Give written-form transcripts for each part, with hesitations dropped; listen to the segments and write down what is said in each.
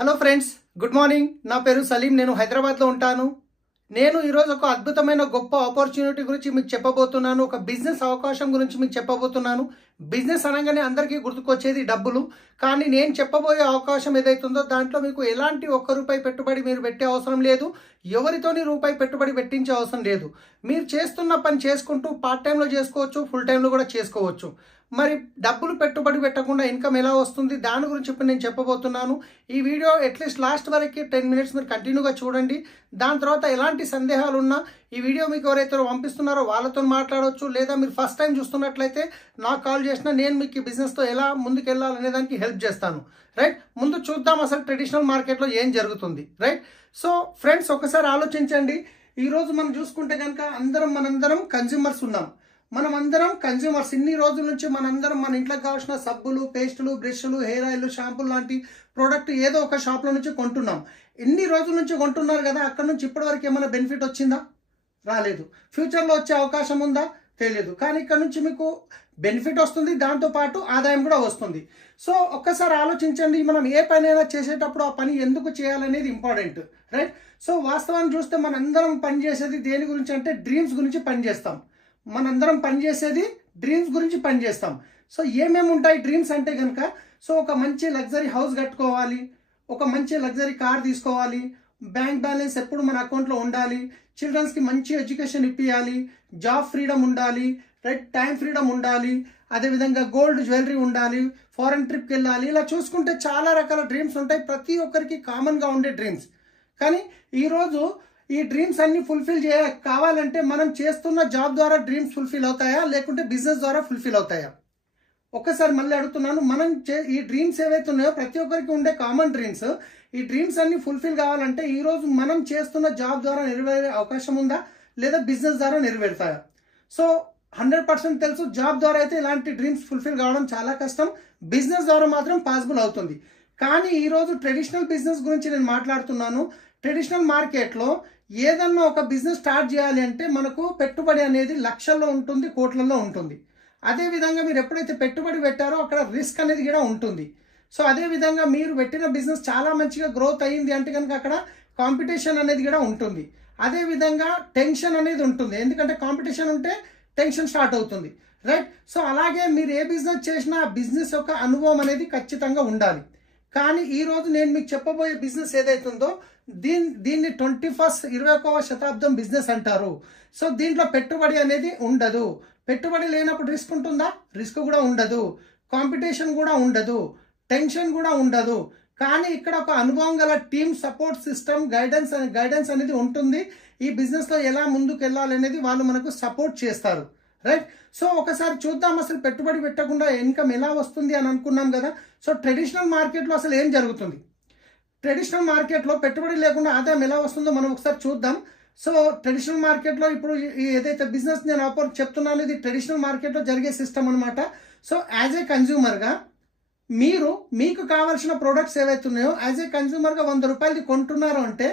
Hello friends, good morning. నా పేరు సలీం. నేను హైదరాబాద్లో ఉంటాను. నేను ఈరోజు ఒక అద్భుతమైన గొప్ప ఆపర్చునిటీ గురించి మీకు చెప్పబోతున్నాను. ఒక బిజినెస్ అవకాశం గురించి మీకు చెప్పబోతున్నాను. బిజినెస్ అనగానే అందరికీ గుర్తుకొచ్చేది డబ్బులు. కానీ నేను చెప్పబోయే అవకాశం ఏదైతుందో దాంట్లో మీకు ఎలాంటి ₹1 పెట్టుబడి మీరు పెట్టే అవసరం లేదు. ఎవరితోని రూపాయి పెట్టుబడి పెట్టించే అవసరం లేదు. మీరు చేస్తున్న పని చేసుకుంటూ పార్ట్ టైంలో చేసుకోవచ్చు, ఫుల్ టైంలో కూడా చేసుకోవచ్చు. మరి డబ్బులు పెట్టుబడి పెట్టకుండా ఇన్కమ్ ఎలా వస్తుంది దాని గురించి ఇప్పుడు నేను చెప్పబోతున్నాను. ఈ వీడియో అట్లీస్ట్ లాస్ట్ వరకు 10 మినిట్స్ మీరు కంటిన్యూగా చూడండి. దాని తర్వాత ఎలాంటి సందేహాలు ఉన్నా ఈ వీడియో మీకు ఎవరైతే పంపిస్తున్నారో వాళ్ళతో మాట్లాడవచ్చు. లేదా మీరు ఫస్ట్ టైం చూస్తున్నట్లయితే నాకు కాల్ చేసినా నేను మీకు ఈ బిజినెస్తో ఎలా ముందుకు వెళ్ళాలనే దానికి హెల్ప్ చేస్తాను. రైట్, ముందు చూద్దాం అసలు ట్రెడిషనల్ మార్కెట్లో ఏం జరుగుతుంది. రైట్, సో ఫ్రెండ్స్ ఒకసారి ఆలోచించండి. ఈరోజు మనం చూసుకుంటే కనుక మనందరం కన్జ్యూమర్స్ ఉన్నాం. మనం అందరం కన్జ్యూమర్స్. ఇన్ని రోజుల నుంచి మనందరం మన ఇంట్లోకి కావాల్సిన సబ్బులు, పేస్టులు, బ్రష్లు, హెయిర్ ఆయిల్, షాంపూలు లాంటి ప్రోడక్ట్ ఏదో ఒక షాప్లో నుంచి కొంటున్నాం. ఇన్ని రోజుల నుంచి కొంటున్నారు కదా, అక్కడ నుంచి ఇప్పటివరకు ఏమైనా బెనిఫిట్ వచ్చిందా? రాలేదు. ఫ్యూచర్లో వచ్చే అవకాశం ఉందా? తెలియదు. కానీ ఇక్కడ నుంచి మీకు బెనిఫిట్ వస్తుంది, దాంతోపాటు ఆదాయం కూడా వస్తుంది. సో ఒక్కసారి ఆలోచించండి, మనం ఏ పని అయినా చేసేటప్పుడు ఆ పని ఎందుకు చేయాలనేది ఇంపార్టెంట్. రైట్, సో వాస్తవాన్ని చూస్తే మనందరం పనిచేసేది దేని గురించి అంటే డ్రీమ్స్ గురించి పనిచేస్తాం. మనందరం పనిచేసేది డ్రీమ్స్ గురించి పనిచేస్తాం. సో ఏమేమి ఉంటాయి డ్రీమ్స్ అంటే కనుక, సో ఒక మంచి లగ్జరీ హౌస్ కట్టుకోవాలి, ఒక మంచి లగ్జరీ కార్ తీసుకోవాలి, బ్యాంక్ బ్యాలెన్స్ ఎప్పుడు మన అకౌంట్లో ఉండాలి, చిల్డ్రన్స్కి మంచి ఎడ్యుకేషన్ ఇప్పించాలి, జాబ్ ఫ్రీడమ్ ఉండాలి, రైట్, టైం ఫ్రీడమ్ ఉండాలి, అదేవిధంగా గోల్డ్ జ్యువెలరీ ఉండాలి, ఫారెన్ ట్రిప్కి వెళ్ళాలి. ఇలా చూసుకుంటే చాలా రకాల డ్రీమ్స్ ఉంటాయి. ప్రతి ఒక్కరికి కామన్గా ఉండే డ్రీమ్స్. కానీ ఈరోజు ఈ డ్రీమ్స్ అన్ని ఫుల్ఫిల్ కావాలంటే మనం చేస్తున్న జాబ్ ద్వారా డ్రీమ్స్ ఫుల్ఫిల్ అవుతాయా, లేకుంటే బిజినెస్ ద్వారా ఫుల్ఫిల్ అవుతాయా? ఒక్కసారి మళ్ళీ అడుగుతున్నాను. ఈ డ్రీమ్స్ ఏవైతే ఉన్నాయో ప్రతి ఒక్కరికి ఉండే కామన్ డ్రీమ్స్. ఈ డ్రీమ్స్ అన్ని ఫుల్ఫిల్ కావాలంటే ఈరోజు మనం చేస్తున్న జాబ్ ద్వారా నెరవేరే అవకాశం ఉందా, లేదా బిజినెస్ ద్వారా నెరవేరుతాయా? సో 100% తెలుసు, జాబ్ ద్వారా అయితే ఇలాంటి డ్రీమ్స్ ఫుల్ఫిల్ కావడం చాలా కష్టం. బిజినెస్ ద్వారా మాత్రం పాసిబుల్ అవుతుంది. కానీ ఈరోజు ట్రెడిషనల్ బిజినెస్ గురించి నేను మాట్లాడుతున్నాను. ట్రెడిషనల్ మార్కెట్లో ఏదన్నా ఒక బిజినెస్ స్టార్ట్ చేయాలి అంటే మనకు పెట్టుబడి అనేది లక్షల్లో ఉంటుంది, కోట్లలో ఉంటుంది. అదేవిధంగా మీరు ఎప్పుడైతే పెట్టుబడి పెట్టారో అక్కడ రిస్క్ అనేది కూడా ఉంటుంది. సో అదేవిధంగా మీరు పెట్టిన బిజినెస్ చాలా మంచిగా గ్రోత్ అయ్యింది అంటే కనుక అక్కడ కాంపిటీషన్ అనేది కూడా ఉంటుంది. అదేవిధంగా టెన్షన్ అనేది ఉంటుంది, ఎందుకంటే కాంపిటీషన్ ఉంటే టెన్షన్ స్టార్ట్ అవుతుంది. రైట్, సో అలాగే మీరు ఏ బిజినెస్ చేసినా ఆ బిజినెస్ యొక్క అనుభవం అనేది ఖచ్చితంగా ఉండాలి. కానీ ఈరోజు నేను మీకు చెప్పబోయే బిజినెస్ ఏదైతుందో దీన్ని 21వ శతాబ్దం బిజినెస్ అంటారు. సో దీంట్లో పెట్టుబడి అనేది ఉండదు. పెట్టుబడి లేనప్పుడు రిస్క్ ఉంటుందా? రిస్క్ కూడా ఉండదు. కాంపిటీషన్ కూడా ఉండదు. టెన్షన్ కూడా ఉండదు. కానీ ఇక్కడ ఒక అనుభవం గల టీమ్, సపోర్ట్ సిస్టమ్, గైడెన్స్ అనేది ఉంటుంది. ఈ బిజినెస్లో ఎలా ముందుకు వెళ్ళాలి అనేది వాళ్ళు మనకు సపోర్ట్ చేస్తారు. రైట్, సో ఒకసారి చూద్దాం అసలు పెట్టుబడి పెట్టకుండా ఇన్కమ్ ఎలా వస్తుంది అని అనుకున్నాం కదా. సో ట్రెడిషనల్ మార్కెట్లో అసలు ఏం జరుగుతుంది, ట్రెడిషనల్ మార్కెట్లో పెట్టుబడి లేకుండా ఆదాయం ఎలా వస్తుందో మనం ఒకసారి చూద్దాం. సో ట్రెడిషనల్ మార్కెట్లో ఇప్పుడు ఏదైతే బిజినెస్ నేను చెప్తున్నాను ఇది ట్రెడిషనల్ మార్కెట్లో జరిగే సిస్టమ్ అనమాట. సో యాజ్ ఏ కన్జ్యూమర్గా మీకు కావాల్సిన ప్రోడక్ట్స్ ఏవైతే ఉన్నాయో యాజ్ ఏ కన్జ్యూమర్గా ₹100 కొంటున్నారు అంటే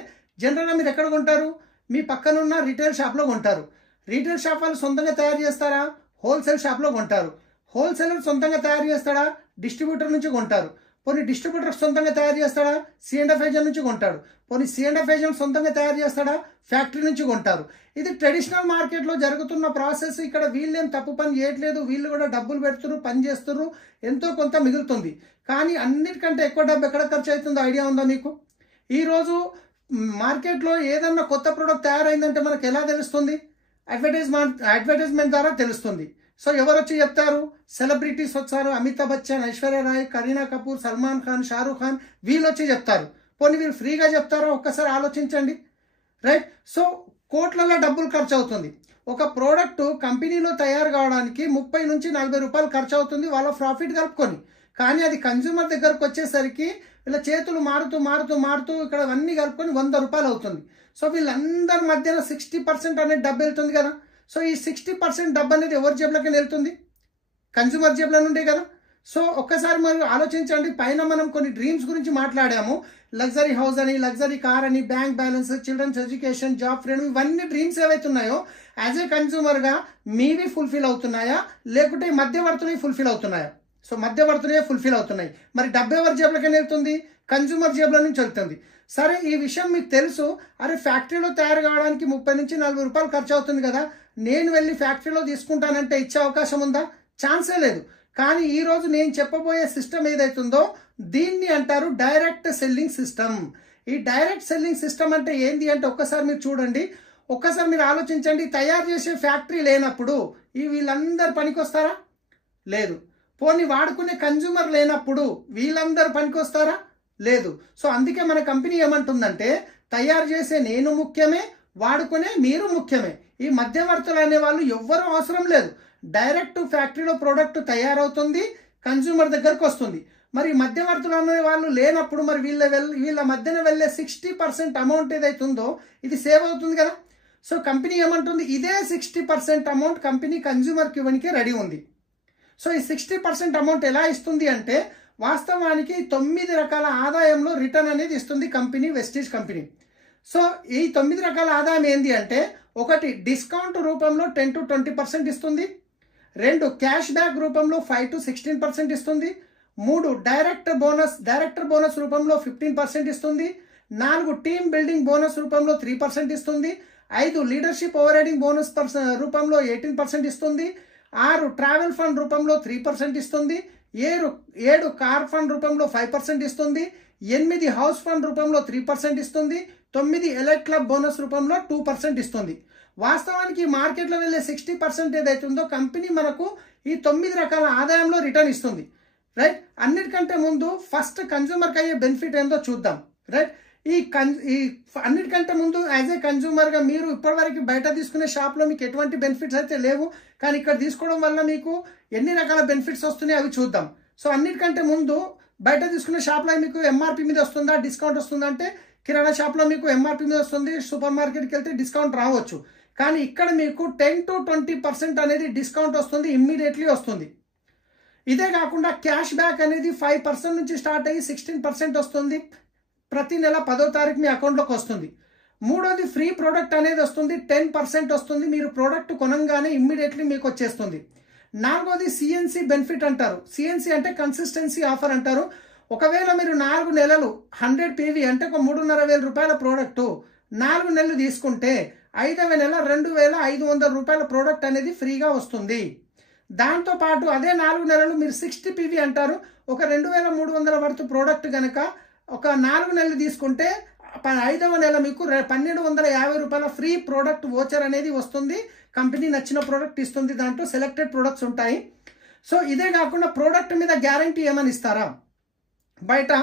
జనరల్గా మీరు ఎక్కడ కొంటారు? మీ పక్కనున్న రీటైల్ షాప్లో కొంటారు. రీటైల్ షాప్ వాళ్ళు సొంతంగా తయారు చేస్తారా? హోల్సేల్ షాప్లో కొంటారు. హోల్సేలర్ సొంతంగా తయారు చేస్తాడా? డిస్ట్రిబ్యూటర్ నుంచి కొంటారు. పోనీ డిస్ట్రిబ్యూటర్ సొంతంగా తయారు చేస్తాడా? C&F ఏజెంట్ నుంచి కొంటాడు. పోనీ C&F ఏజెంట్ సొంతంగా తయారు చేస్తాడా? ఫ్యాక్టరీ నుంచి కొంటారు. ఇది ట్రెడిషనల్ మార్కెట్లో జరుగుతున్న ప్రాసెస్. ఇక్కడ వీళ్ళేం తప్పు పని చేయట్లేదు, వీళ్ళు కూడా డబ్బులు పెడుతున్నారు, పని చేస్తున్నారు, ఎంతో కొంత మిగులుతుంది. కానీ అన్నిటికంటే ఎక్కువ డబ్బు ఎక్కడ ఖర్చు అవుతుందో ఐడియా ఉందా మీకు? ఈరోజు మార్కెట్లో ఏదన్నా కొత్త ప్రోడక్ట్ తయారైందంటే మనకు ఎలా తెలుస్తుంది? అడ్వర్టైజ్మెంట్ ద్వారా తెలుస్తుంది. సో ఎవరు వచ్చి చెప్తారు? సెలబ్రిటీస్ వచ్చారు, అమితాబ్ బచ్చన్, ఐశ్వర్య రాయ్, కరీనా కపూర్, సల్మాన్ ఖాన్, షారూఖ్ ఖాన్, వీళ్ళు వచ్చి చెప్తారు. పోనీ వీళ్ళు ఫ్రీగా చెప్తారో ఒక్కసారి ఆలోచించండి. రైట్, సో కోట్లలో డబ్బులు ఖర్చు అవుతుంది. ఒక ప్రోడక్ట్ కంపెనీలో తయారు కావడానికి ₹30 నుంచి ₹40 ఖర్చు అవుతుంది వాళ్ళ ప్రాఫిట్ కలుపుకొని. కానీ అది కన్జ్యూమర్ దగ్గరకు వచ్చేసరికి వీళ్ళ చేతులు మారుతూ ఇక్కడ అన్నీ కలుపుకొని ₹100 అవుతుంది. సో వీళ్ళందరి మధ్యన 60% అనేది డబ్బు వెళ్తుంది కదా. సో ఈ 60% డబ్బు అనేది ఎవరి జేబులోకి వెళ్తుంది? కన్జ్యూమర్ జేబులో నుండే కదా. సో ఒక్కసారి మరి ఆలోచించండి. పైన మనం కొన్ని డ్రీమ్స్ గురించి మాట్లాడాము. లగ్జరీ హౌస్ అని, లగ్జరీ కార్ అని, bank balance, children's education, job freedom, ఇవన్నీ డ్రీమ్స్ ఏవైతే ఉన్నాయో యాజ్ ఏ కన్జ్యూమర్గా మీవి ఫుల్ఫిల్ అవుతున్నాయా, లేకుంటే మధ్యవర్తులు ఫుల్ఫిల్ అవుతున్నాయా? సో మధ్యవర్తులే ఫుల్ఫిల్ అవుతున్నాయి. మరి డబ్బు ఎవరి జేబులకైనా వెళ్తుంది? కన్జ్యూమర్ జేబుల నుంచి వెళ్తుంది. సరే, ఈ విషయం మీకు తెలుసు. అరే, ఫ్యాక్టరీలో తయారు కావడానికి 30 నుంచి 40 రూపాయలు ఖర్చు అవుతుంది కదా, నేను వెళ్ళి ఫ్యాక్టరీలో తీసుకుంటానంటే ఇచ్చే అవకాశం ఉందా? ఛాన్సే లేదు. కానీ ఈరోజు నేను చెప్పబోయే సిస్టమ్ ఏదైతుందో దీన్ని అంటారు డైరెక్ట్ సెల్లింగ్ సిస్టమ్. ఈ డైరెక్ట్ సెల్లింగ్ సిస్టమ్ అంటే ఏంటి అంటే ఒక్కసారి మీరు చూడండి, ఒక్కసారి మీరు ఆలోచించండి. తయారు చేసే ఫ్యాక్టరీ లేనప్పుడు వీళ్ళందరూ పనికొస్తారా? లేదు. పోనీ వాడుకునే కన్జ్యూమర్ లేనప్పుడు వీళ్ళందరూ పనికొస్తారా? లేదు. సో అందుకే మన కంపెనీ ఏమంటుందంటే తయారు చేసే నేను ముఖ్యమే, వాడుకునే మీరు ముఖ్యమే. ఈ మధ్యవర్తులు అనే వాళ్ళు ఎవ్వరూ అవసరం లేదు. డైరెక్ట్ ఫ్యాక్టరీలో ప్రోడక్ట్ తయారవుతుంది, కన్జ్యూమర్ దగ్గరకు వస్తుంది. మరి మధ్యవర్తులు అనే వాళ్ళు లేనప్పుడు మరి వీళ్ళ మధ్యన వెళ్ళే 60% అమౌంట్ ఏదైతుందో ఇది సేవ్ అవుతుంది కదా. సో కంపెనీ ఏమంటుంది, ఇదే 60% అమౌంట్ కంపెనీ కన్జ్యూమర్కి ఇవ్వడానికి రెడీ ఉంది. సో ఈ 60% అమౌంట్ ఎలా ఇస్తుంది అంటే వాస్తవానికి 9 రకాల ఆదాయంలో రిటర్న్ అనేది ఇస్తుంది కంపెనీ, వెస్టీజ్ కంపెనీ. సో ఈ 9 రకాల ఆదాయం ఏంటి అంటే, ఒకటి డిస్కౌంట్ రూపంలో 10 to 20% ఇస్తుంది. 2 క్యాష్ బ్యాక్ రూపంలో 5 to 16% ఇస్తుంది. 3 డైరెక్టర్ బోనస్ రూపంలో 15% ఇస్తుంది. 4 టీమ్ బిల్డింగ్ బోనస్ రూపంలో 3% ఇస్తుంది. 5 లీడర్షిప్ ఓవర్ రైడింగ్ బోనస్ రూపంలో 18% ఇస్తుంది. 6 ట్రావెల్ ఫండ్ రూపంలో 3% ఇస్తుంది. 7 కార్ ఫండ్ రూపంలో 5% ఇస్తుంది. 8 హౌస్ ఫండ్ రూపంలో 3% ఇస్తుంది. 9 ఎలైట్ క్లబ్ బోనస్ రూపంలో 2% ఇస్తుంది. వాస్తవానికి మార్కెట్లో వెళ్ళే 60% ఏదైతుందో కంపెనీ మనకు ఈ 9 రకాల ఆదాయంలో రిటర్న్ ఇస్తుంది. రైట్. అన్నిటికంటే ముందు ఫస్ట్ కన్జ్యూమర్కి అయ్యే బెనిఫిట్ ఏందో చూద్దాం. రైట్. ఈ అన్నిటికంటే ముందు యాజ్ ఏ కన్జ్యూమర్గా మీరు ఇప్పటివరకు బయట తీసుకునే షాప్లో మీకు ఎటువంటి బెనిఫిట్స్ అయితే లేవు, కానీ ఇక్కడ తీసుకోవడం వల్ల మీకు ఎన్ని రకాల బెనిఫిట్స్ వస్తున్నాయి అవి చూద్దాం. సో అన్నిటికంటే ముందు బయట తీసుకునే షాప్లో మీకు ఎంఆర్పి మీద వస్తుందా, డిస్కౌంట్ వస్తుందా అంటే కిరాణా షాప్లో మీకు ఎంఆర్పి మీద వస్తుంది, సూపర్ మార్కెట్కి వెళ్తే డిస్కౌంట్ రావచ్చు. కానీ ఇక్కడ మీకు 10 to 20% అనేది డిస్కౌంట్ వస్తుంది, ఇమ్మీడియట్లీ వస్తుంది. ఇదే కాకుండా క్యాష్ బ్యాక్ అనేది 5% నుంచి స్టార్ట్ అయ్యి 16% వస్తుంది. ప్రతి నెల 10వ తారీఖు మీ అకౌంట్లోకి వస్తుంది. 3వది ఫ్రీ ప్రోడక్ట్ అనేది వస్తుంది, 10% వస్తుంది. మీరు ప్రోడక్ట్ కొనంగానే ఇమ్మీడియట్లీ మీకు వచ్చేస్తుంది. 4వది సిఎన్సి బెనిఫిట్ అంటారు. సిఎన్సి అంటే కన్సిస్టెన్సీ ఆఫర్ అంటారు. ఒకవేళ మీరు 4 నెలలు 100 PV అంటే ఒక 3,500 రూపాయల ప్రోడక్టు 4 నెలలు తీసుకుంటే 5వ నెల 2,500 రూపాయల ప్రోడక్ట్ అనేది ఫ్రీగా వస్తుంది. దాంతోపాటు అదే 4 నెలలు మీరు 60 PV అంటారు. ఒక 2,300 వర్త్ ప్రోడక్ట్ కనుక ఒక 4 నెలలు తీసుకుంటే 5వ నెల మీకు 1,250 రూపాయల ఫ్రీ ప్రోడక్ట్ వోచర్ అనేది వస్తుంది. కంపెనీ నచ్చిన ప్రోడక్ట్ ఇస్తుంది, దాంట్లో సెలెక్టెడ్ ప్రోడక్ట్స్ ఉంటాయి. సో ఇదే కాకుండా ప్రోడక్ట్ మీద గ్యారంటీ ఏమని ఇస్తారా? బయట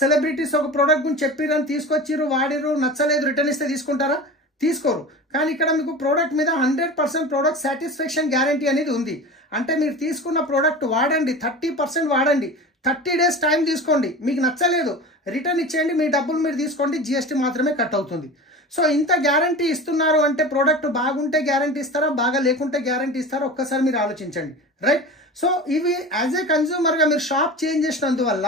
సెలబ్రిటీస్ ఒక ప్రోడక్ట్ గురించి చెప్పిరని తీసుకొచ్చిర్రు, వాడిరు, నచ్చలేదు, రిటర్న్ ఇస్తే తీసుకుంటారా? తీసుకోరు. కానీ ఇక్కడ మీకు ప్రోడక్ట్ మీద 100% ప్రోడక్ట్ సాటిస్ఫాక్షన్ గ్యారంటీ అనేది ఉంది. అంటే మీరు తీసుకున్న ప్రోడక్ట్ వాడండి, 30% వాడండి, 30 days టైం తీసుకోండి, మీకు నచ్చలేదు రిటర్న్ ఇచ్చేయండి, మీ డబ్బులు మీరు తీసుకోండి, GST మాత్రమే కట్ అవుతుంది. సో ఇంత గ్యారంటీ ఇస్తున్నారు అంటే ప్రోడక్ట్ బాగుంటే గ్యారంటీ ఇస్తారా, బాగా లేకుంటే గ్యారంటీ ఇస్తారా? ఒక్కసారి మీరు ఆలోచించండి. రైట్. సో ఇవి యాజ్ ఏ కన్జ్యూమర్గా మీరు షాప్ చేంజ్ చేసినందువల్ల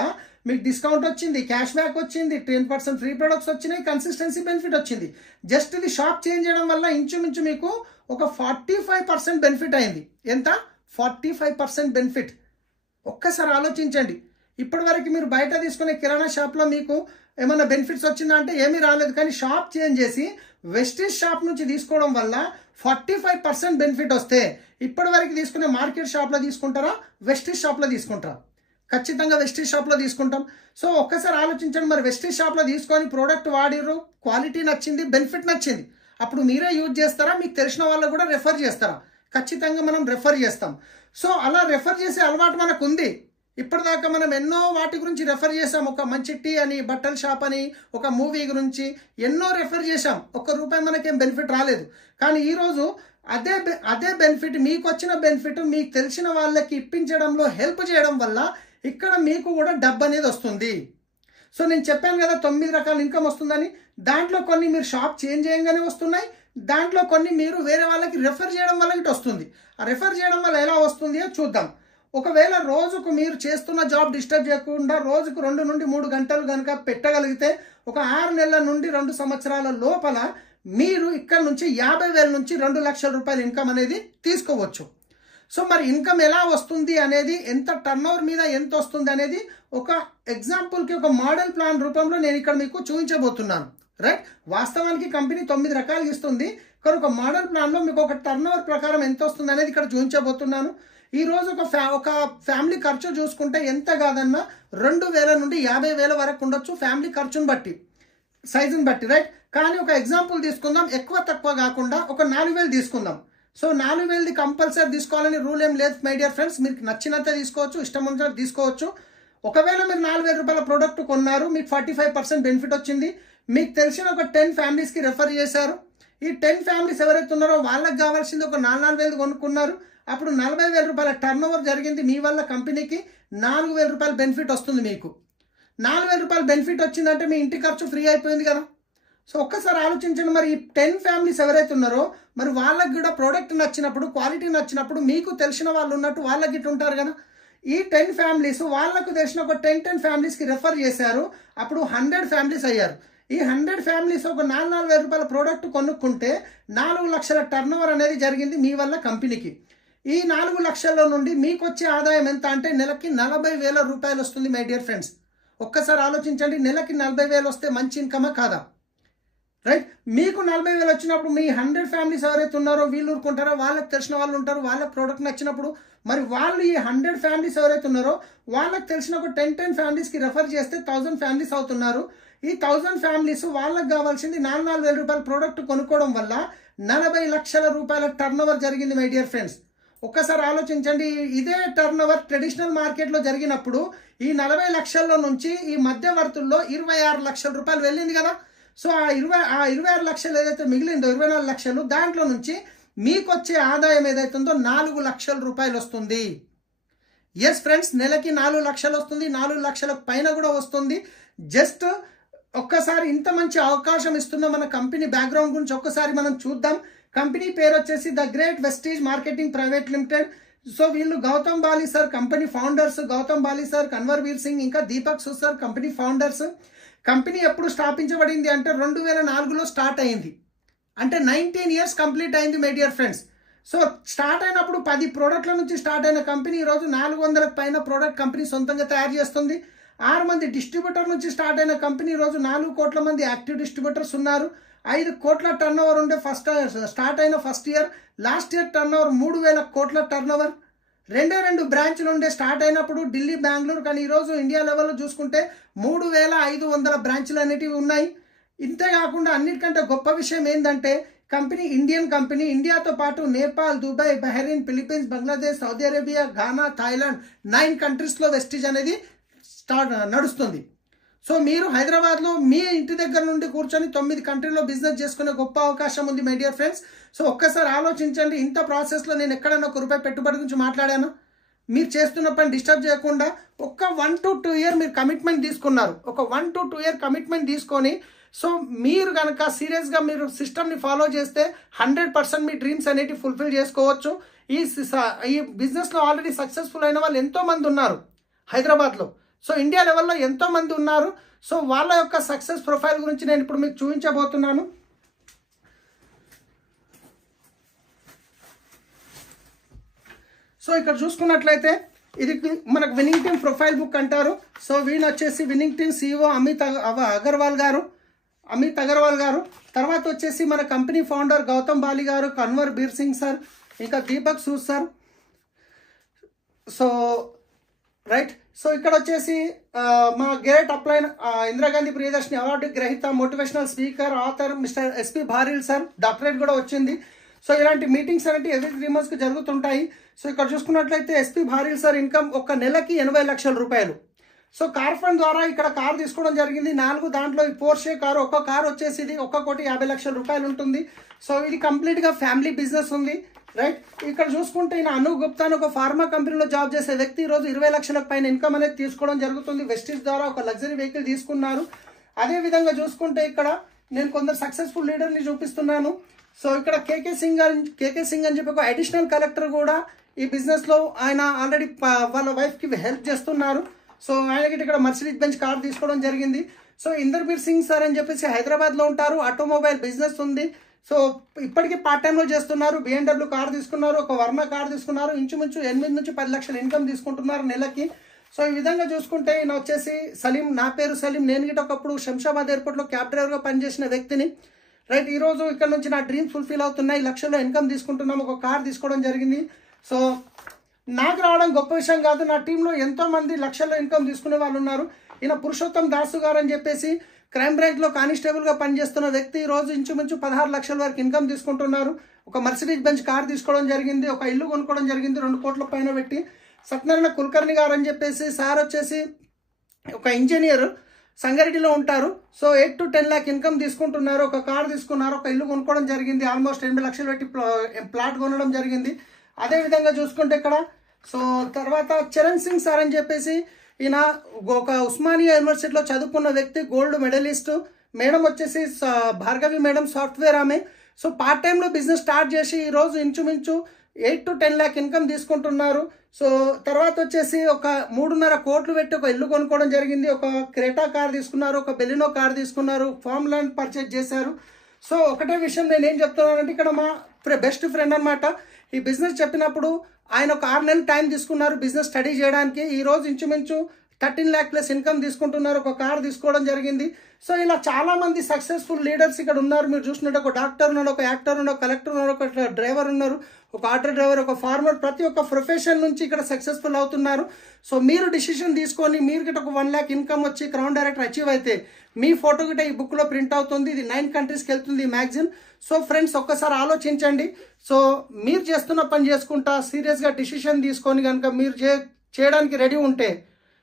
మీకు డిస్కౌంట్ వచ్చింది, క్యాష్ బ్యాక్ వచ్చింది, 10% ఫ్రీ ప్రొడక్ట్స్ వచ్చినాయి, కన్సిస్టెన్సీ బెనిఫిట్ వచ్చింది. జస్ట్ ఇది షాప్ చేంజ్ చేయడం వల్ల ఇంచుమించు మీకు ఒక 45% బెనిఫిట్ అయింది. ఎంత? 45% బెనిఫిట్. ఒక్కసారి ఆలోచించండి. ఇప్పటి వరకు మీరు బయట తీసుకునే కిరాణా షాప్లో మీకు ఏమైనా బెనిఫిట్స్ వచ్చిందా అంటే ఏమీ రాలేదు. కానీ షాప్ చేంజ్ చేసి వెస్టీజ్ షాప్ నుంచి తీసుకోవడం వల్ల 45% బెనిఫిట్ వస్తే ఇప్పటి వరకు తీసుకునే మార్కెట్ షాప్లో తీసుకుంటారా, వెస్టీజ్ షాప్లో తీసుకుంటారా? ఖచ్చితంగా వెస్టీజ్ షాప్లో తీసుకుంటాం. సో ఒక్కసారి ఆలోచించండి. మరి వెస్టీజ్ షాప్లో తీసుకొని ప్రోడక్ట్ వాడిరు, క్వాలిటీ నచ్చింది, బెనిఫిట్ నచ్చింది, అప్పుడు మీరే యూజ్ చేస్తారా, మీకు తెలిసిన వాళ్ళు కూడా రెఫర్ చేస్తారా? ఖచ్చితంగా మనం రెఫర్ చేస్తాం. సో అలా రెఫర్ చేసే అలవాటు మనకు ఉంది. ఇప్పటిదాకా మనం ఎన్నో వాటి గురించి రెఫర్ చేసాం. ఒక మంచి టీ అని, బట్టల షాప్ అని, ఒక మూవీ గురించి ఎన్నో రెఫర్ చేసాం. ₹1 మనకేం బెనిఫిట్ రాలేదు. కానీ ఈరోజు అదే బెనిఫిట్, మీకు వచ్చిన బెనిఫిట్ మీకు తెలిసిన వాళ్ళకి ఇప్పించడంలో హెల్ప్ చేయడం వల్ల ఇక్కడ మీకు కూడా డబ్బు అనేది వస్తుంది. సో నేను చెప్పాను కదా 9 రకాల ఇన్కమ్ వస్తుందని. దాంట్లో కొన్ని మీరు షాప్ చేంజ్ చేయగానే వస్తున్నాయి, దాంట్లో కొన్ని మీరు వేరే వాళ్ళకి రెఫర్ చేయడం వల్ల ఇటు వస్తుంది. ఆ రెఫర్ చేయడం వల్ల ఎలా వస్తుందో చూద్దాం. ఒకవేళ రోజుకు మీరు చేస్తున్న జాబ్ డిస్టర్బ్ చేయకుండా రోజుకు 2 నుండి 3 గంటలు కనుక పెట్టగలిగితే ఒక 6 నెలల నుండి 2 సంవత్సరాల లోపల మీరు ఇక్కడ నుంచి 50,000 నుంచి 2 లక్షల రూపాయల ఇన్కమ్ అనేది తీసుకోవచ్చు. సో మరి ఇన్కమ్ ఎలా వస్తుంది అనేది, ఎంత టర్న్ ఓవర్ మీద ఎంత వస్తుంది అనేది ఒక ఎగ్జాంపుల్కి ఒక మోడల్ ప్లాన్ రూపంలో నేను ఇక్కడ మీకు చూపించబోతున్నాను. రైట్, వాస్తవానికి కంపెనీ 9 రకాలు ఇస్తుంది, కానీ ఒక మోడల్ ప్లాన్లో మీకు ఒక టర్న్ ఓవర్ ప్రకారం ఎంత వస్తుంది అనేది ఇక్కడ చూపించబోతున్నాను. ఈరోజు ఒక ఫ్యామిలీ ఖర్చు చూసుకుంటే ఎంత కాదన్నా 2,000 నుండి 50,000 వరకు ఉండొచ్చు, ఫ్యామిలీ ఖర్చును బట్టి, సైజుని బట్టి. రైట్, కానీ ఒక ఎగ్జాంపుల్ తీసుకుందాం, ఎక్కువ తక్కువ కాకుండా ఒక 4,000 తీసుకుందాం. సో 4,000ది కంపల్సరీ తీసుకోవాలని రూల్ ఏం లేదు మై డియర్ ఫ్రెండ్స్. మీకు నచ్చినంత తీసుకోవచ్చు, ఇష్టం ఉన్నంత తీసుకోవచ్చు. ఒకవేళ మీరు 4,000 రూపాయల ప్రోడక్ట్ కొన్నారు, మీకు 45% బెనిఫిట్ వచ్చింది, మీకు తెలిసిన ఒక 10 ఫ్యామిలీస్కి రెఫర్ చేశారు. ఈ 10 ఫ్యామిలీస్ ఎవరైతే ఉన్నారో వాళ్ళకి కావాల్సింది ఒక 4,000 కొనుక్కున్నారు, అప్పుడు 40,000 రూపాయల టర్న్ ఓవర్ జరిగింది. మీ వల్ల కంపెనీకి 4,000 రూపాయల బెనిఫిట్ వస్తుంది. మీకు 4,000 రూపాయల బెనిఫిట్ వచ్చిందంటే మీ ఇంటి ఖర్చు ఫ్రీ అయిపోయింది కదా. సో ఒక్కసారి ఆలోచించండి, మరి ఈ 10 ఫ్యామిలీస్ ఎవరైతే ఉన్నారో మరి వాళ్ళకి కూడా ప్రోడక్ట్ నచ్చినప్పుడు, క్వాలిటీ నచ్చినప్పుడు, మీకు తెలిసిన వాళ్ళు ఉన్నట్టు వాళ్ళకి ఇటు ఉంటారు కదా. ఈ 10 ఫ్యామిలీస్ వాళ్ళకు తెలిసిన ఒక 10 ఫ్యామిలీస్కి రెఫర్ చేశారు, అప్పుడు 100 ఫ్యామిలీస్ అయ్యారు. ఈ 100 ఫ్యామిలీస్ ఒక 4,000 రూపాయల ప్రోడక్ట్ కొనుక్కుంటే 4 లక్షల టర్న్ ఓవర్ అనేది జరిగింది మీ వల్ల కంపెనీకి. ఈ 4 లక్షల నుండి మీకు వచ్చే ఆదాయం ఎంత అంటే నెలకి 40,000 రూపాయలు వస్తుంది మై డియర్ ఫ్రెండ్స్. ఒక్కసారి ఆలోచించండి, నెలకి 40,000 వస్తే మంచి ఇన్కమా కాదా? రైట్, మీకు 40,000 వచ్చినప్పుడు మీ 100 ఫ్యామిలీస్ ఎవరైతే ఉన్నారో వీళ్ళు ఊరుకుంటారో, వాళ్ళకి తెలిసిన వాళ్ళు ఉంటారు, వాళ్ళకి ప్రోడక్ట్ నచ్చినప్పుడు మరి వాళ్ళు ఈ 100 ఫ్యామిలీస్ ఎవరైతే ఉన్నారో వాళ్ళకి తెలిసిన ఒక 10 ఫ్యామిలీస్కి రెఫర్ చేస్తే 1,000 ఫ్యామిలీస్ అవుతున్నారు. ఈ 1,000 ఫ్యామిలీస్ వాళ్ళకి కావాల్సింది 4,000 రూపాయల ప్రోడక్ట్ కొనుక్కోవడం వల్ల 40 లక్షల రూపాయల టర్న్ ఓవర్ జరిగింది మై డియర్ ఫ్రెండ్స్. ఒక్కసారి ఆలోచించండి, ఇదే టర్న్ ఓవర్ ట్రెడిషనల్ మార్కెట్లో జరిగినప్పుడు ఈ 40 లక్షల్లో నుంచి ఈ మధ్యవర్తుల్లో 26 లక్షల రూపాయలు వెళ్ళింది కదా. సో ఆ 26 లక్షలు ఏదైతే మిగిలిందో 24 లక్షలు, దాంట్లో నుంచి మీకు వచ్చే ఆదాయం ఏదైతే ఉందో 4 లక్షల రూపాయలు వస్తుంది. ఎస్ ఫ్రెండ్స్, నెలకి 4 లక్షలు వస్తుంది, 4 లక్షల పైన కూడా వస్తుంది. జస్ట్ ఒక్కసారి ఇంత మంచి అవకాశం ఇస్తున్న మన కంపెనీ బ్యాక్గ్రౌండ్ గురించి ఒక్కసారి మనం చూద్దాం. కంపెనీ పేరు వచ్చేసి the great vestige marketing private limited. So వీళ్ళు Gautam Bali sir company founders, Gautam Bali sir, Kanwarveer Singh, ఇంకా Deepak Sood sir company founders. Company ఎప్పుడు స్థాపించబడింది అంటే 2004లో స్టార్ట్ అయింది, అంటే 19 ఇయర్స్ కంప్లీట్ అయింది my dear friends. So start అయినప్పుడు 10 ప్రోడక్ట్ల నుంచి స్టార్ట్ అయిన కంపెనీ ఈరోజు 400కు పైన ప్రోడక్ట్ కంపెనీ సొంతంగా తయారు చేస్తుంది. 6 మంది డిస్ట్రిబ్యూటర్ నుంచి స్టార్ట్ అయిన కంపెనీ ఈరోజు 4 కోట్ల మంది యాక్టివ్ డిస్ట్రిబ్యూటర్స్ ఉన్నారు. 5 కోట్ల టర్న్ ఓవర్ ఉండే స్టార్ట్ అయిన first year. Last year turn over 3,000 కోట్ల టర్న్ ఓవర్. 2 బ్రాంచ్లు ఉండే స్టార్ట్ అయినప్పుడు ఢిల్లీ, బెంగళూరు, కానీ ఈరోజు ఇండియా లెవెల్లో చూసుకుంటే 3,500 బ్రాంచ్లు అనేటివి ఉన్నాయి. ఇంతేకాకుండా అన్నిటికంటే గొప్ప విషయం ఏంటంటే కంపెనీ ఇండియన్ కంపెనీ, ఇండియాతో పాటు Nepal, Dubai, Bahrain, Philippines, Bangladesh, Saudi Arabia, Ghana, Thailand 9 కంట్రీస్లో వెస్టీజ్ అనేది నడుస్తుంది. సో మీరు హైదరాబాద్లో మీ ఇంటి దగ్గర నుండి కూర్చొని 9 కంట్రీలో బిజినెస్ చేసుకునే గొప్ప అవకాశం ఉంది మై డియర్ ఫ్రెండ్స్. సో ఒక్కసారి ఆలోచించండి, ఇంత ప్రాసెస్లో నేను ఎక్కడైనా ₹1 పెట్టుబడి గురించి మాట్లాడాను? మీరు చేస్తున్న పని డిస్టర్బ్ చేయకుండా ఒక 1 to 2 ఇయర్ మీరు కమిట్మెంట్ తీసుకున్నారు. ఒక 1 to 2 ఇయర్ కమిట్మెంట్ తీసుకొని సో మీరు కనుక సీరియస్గా మీరు సిస్టమ్ని ఫాలో చేస్తే 100% మీ డ్రీమ్స్ అనేవి ఫుల్ఫిల్ చేసుకోవచ్చు. ఈ బిజినెస్లో ఆల్రెడీ సక్సెస్ఫుల్ అయిన వాళ్ళు ఎంతోమంది ఉన్నారు హైదరాబాద్లో. సో ఇండియా లెవెల్లో ఎంతోమంది ఉన్నారు. సో వాళ్ళ యొక్క సక్సెస్ ప్రొఫైల్ గురించి నేను ఇప్పుడు మీకు చూపించబోతున్నాను. సో ఇక్కడ చూసుకున్నట్లయితే ఇది మనకు విన్నింగ్ టీమ్ ప్రొఫైల్ బుక్ అంటారు. సో వీళ్ళు వచ్చేసి winning team CEO Amit Agarwal గారు. తర్వాత వచ్చేసి మన కంపెనీ ఫౌండర్ గౌతమ్ బాలి గారు, కన్వర్వీర్ సింగ్ సార్, ఇంకా Deepak Sood sir. So right, so ఇక్కడ వచ్చేసి మా great upline Indira Gandhi Priyadarshini award గ్రహీత, motivational speaker, author mister SP భారీల్ sir, doctorate కూడా వచ్చింది. సో ఇలాంటి మీటింగ్స్ అనేవి ఎవ్రీ 3 monthsకి జరుగుతుంటాయి. సో ఇక్కడ చూసుకున్నట్లయితే SP భారీల్ సార్ ఇన్కమ్ ఒక నెలకి 80 లక్షల రూపాయలు. సో కార్ ఫండ్ ద్వారా ఇక్కడ కార్ తీసుకోవడం జరిగింది 4, దాంట్లో ఈ పోర్షే కారు, ఒక్క కార్ వచ్చేసి ఇది 1,50,00,000 రూపాయలు ఉంటుంది. సో ఇది కంప్లీట్గా ఫ్యామిలీ బిజినెస్ ఉంది. రైట్, ఇక్కడ చూసుకుంటే ఈయన అను గుప్తా అని ఒక ఫార్మా కంపెనీలో జాబ్ చేసే వ్యక్తి ఈరోజు 20 లక్షలకు పైన ఇన్కమ్ అనేది తీసుకోవడం జరుగుతుంది. వెస్టీజ్ ద్వారా ఒక లగ్జరీ వెహికల్ తీసుకున్నారు. అదేవిధంగా చూసుకుంటే ఇక్కడ నేను కొందరు సక్సెస్ఫుల్ లీడర్ని చూపిస్తున్నాను. సో ఇక్కడ కేకే సింగ్ అని చెప్పి ఒక అడిషనల్ కలెక్టర్ కూడా ఈ బిజినెస్లో ఆయన ఆల్రెడీ వాళ్ళ వైఫ్కి హెల్ప్ చేస్తున్నారు. సో ఆయనకి ఇక్కడ మర్సిడీస్ బెంజ్ కార్ తీసుకోవడం జరిగింది. సో ఇందర్బీర్ సింగ్ సార్ అని చెప్పేసి హైదరాబాద్లో ఉంటారు, ఆటోమొబైల్ బిజినెస్ ఉంది. సో ఇప్పటికీ పార్ట్ టైంలో చేస్తున్నారు. BMW కార్ తీసుకున్నారు, ఒక వర్ణ కార్ తీసుకున్నారు, ఇంచుమించు 8 నుంచి 10 లక్షల ఇన్కమ్ తీసుకుంటున్నారు నెలకి. సో ఈ విధంగా చూసుకుంటే ఈయన వచ్చేసి సలీం. నా పేరు సలీం. నేను గిట్ట ఒకప్పుడు శంషాబాద్ ఎయిర్పోర్ట్లో క్యాబ్ డ్రైవర్గా పనిచేసిన వ్యక్తిని. రైట్, ఈరోజు ఇక్కడ నుంచి నా డ్రీమ్స్ ఫుల్ఫిల్ అవుతున్నాయి. లక్షల్లో ఇన్కమ్ తీసుకుంటున్నాం. ఒక కార్ తీసుకోవడం జరిగింది. సో నాకు రావడం గొప్ప విషయం కాదు. నా టీంలో ఎంతోమంది లక్షల్లో ఇన్కమ్ తీసుకునే వాళ్ళు ఉన్నారు. ఈయన పురుషోత్తం దాసు గారు అని చెప్పేసి క్రైమ్ బ్రాంచ్లో కానిస్టేబుల్గా పనిచేస్తున్న వ్యక్తి ఈరోజు ఇంచుమించు 16 లక్షల వరకు ఇన్కమ్ తీసుకుంటున్నారు. ఒక మర్సిడీస్ బెంచ్ కార్ తీసుకోవడం జరిగింది, ఒక ఇల్లు కొనుక్కోవడం జరిగింది 2 కోట్ల పైన పెట్టి. సత్యనారాయణ కుల్కర్ణి గారు అని చెప్పేసి సార్ వచ్చేసి ఒక ఇంజనీర్, సంగారెడ్డిలో ఉంటారు. సో 8 to 10 లాక్ ఇన్కమ్ తీసుకుంటున్నారు. ఒక కార్ తీసుకున్నారు, ఒక ఇల్లు కొనుక్కోవడం జరిగింది. ఆల్మోస్ట్ 8 లక్షలు పెట్టి ప్లాట్ కొనడం జరిగింది. అదేవిధంగా చూసుకుంటే ఇక్కడ సో తర్వాత చరణ్ సింగ్ సార్ అని చెప్పేసి ఈయన ఒక ఉస్మానియా యూనివర్సిటీలో చదువుకున్న వ్యక్తి, గోల్డ్ మెడలిస్ట్. మేడం వచ్చేసి భార్గవి మేడం, సాఫ్ట్వేర్ ఆమె. సో పార్ట్ టైంలో బిజినెస్ స్టార్ట్ చేసి ఈరోజు ఇంచుమించు 8 to 10 లాక్ ఇన్కమ్ తీసుకుంటున్నారు. సో తర్వాత వచ్చేసి ఒక 3.5 కోట్లు పెట్టి ఒక ఇల్లు కొనుక్కోవడం జరిగింది. ఒక క్రెటా కార్ తీసుకున్నారు, ఒక బెలినో కార్ తీసుకున్నారు, ఫార్మ్ ల్యాండ్ పర్చేజ్ చేశారు. సో ఒకటే విషయం నేను ఏం చెప్తున్నానంటే, ఇక్కడ మా బెస్ట్ ఫ్రెండ్ అనమాట. ఈ బిజినెస్ చెప్పినప్పుడు ఆయన ఒక 6 నెలలు టైం తీసుకున్నారు బిజినెస్ స్టడీ చేయడానికి. ఈరోజు ఇంచుమించు 13 లాక్ ప్లస్ ఇన్కమ్ తీసుకుంటున్నారు. ఒక కార్ తీసుకోవడం జరిగింది. సో ఇలా చాలా మంది సక్సెస్ఫుల్ లీడర్స్ ఇక్కడ ఉన్నారు. మీరు చూసినట్టు ఒక డాక్టర్ ఉన్నాడు, ఒక యాక్టర్ ఉన్నాడు, ఒక కలెక్టర్ ఉన్నాడు, ఒక డ్రైవర్ ఉన్నారు, ఒక ఆటో డ్రైవర్, ఒక ఫార్మర్. ప్రతి ఒక్క ప్రొఫెషన్ నుంచి ఇక్కడ సక్సెస్ఫుల్ అవుతున్నారు. సో మీరు డిసిషన్ తీసుకొని మీరు గిట్ట ఒక 1 లాక్ ఇన్కమ్ వచ్చి క్రౌన్ డైరెక్టర్ అచీవ్ అయితే మీ ఫోటో గిట్ట ఈ బుక్లో ప్రింట్ అవుతుంది. ఇది 9 కంట్రీస్కి వెళ్తుంది ఈ మ్యాగజైన్. సో ఫ్రెండ్స్ ఒక్కసారి ఆలోచించండి. సో మీరు చేస్తున్న పని చేసుకుంటా సీరియస్గా డిసిషన్ తీసుకొని కనుక మీరు చేయడానికి రెడీ ఉంటే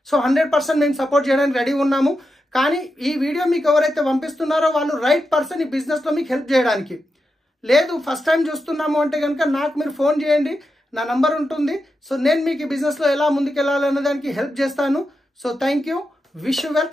సో 100% మేము సపోర్ట్ చేయడానికి రెడీ ఉన్నాము. కానీ ఈ వీడియో మీకు ఎవరైతే పంపిస్తున్నారో వాళ్ళు రైట్ పర్సన్ ఈ బిజినెస్లో మీకు హెల్ప్ చేయడానికి. లేదు ఫస్ట్ టైం చూస్తున్నాము అంటే కనుక నాకు మీరు ఫోన్ చేయండి, నా నంబర్ ఉంటుంది. సో నేను మీకు ఈ బిజినెస్లో ఎలా ముందుకెళ్ళాలనే దానికి హెల్ప్ చేస్తాను. So thank you, wish you well.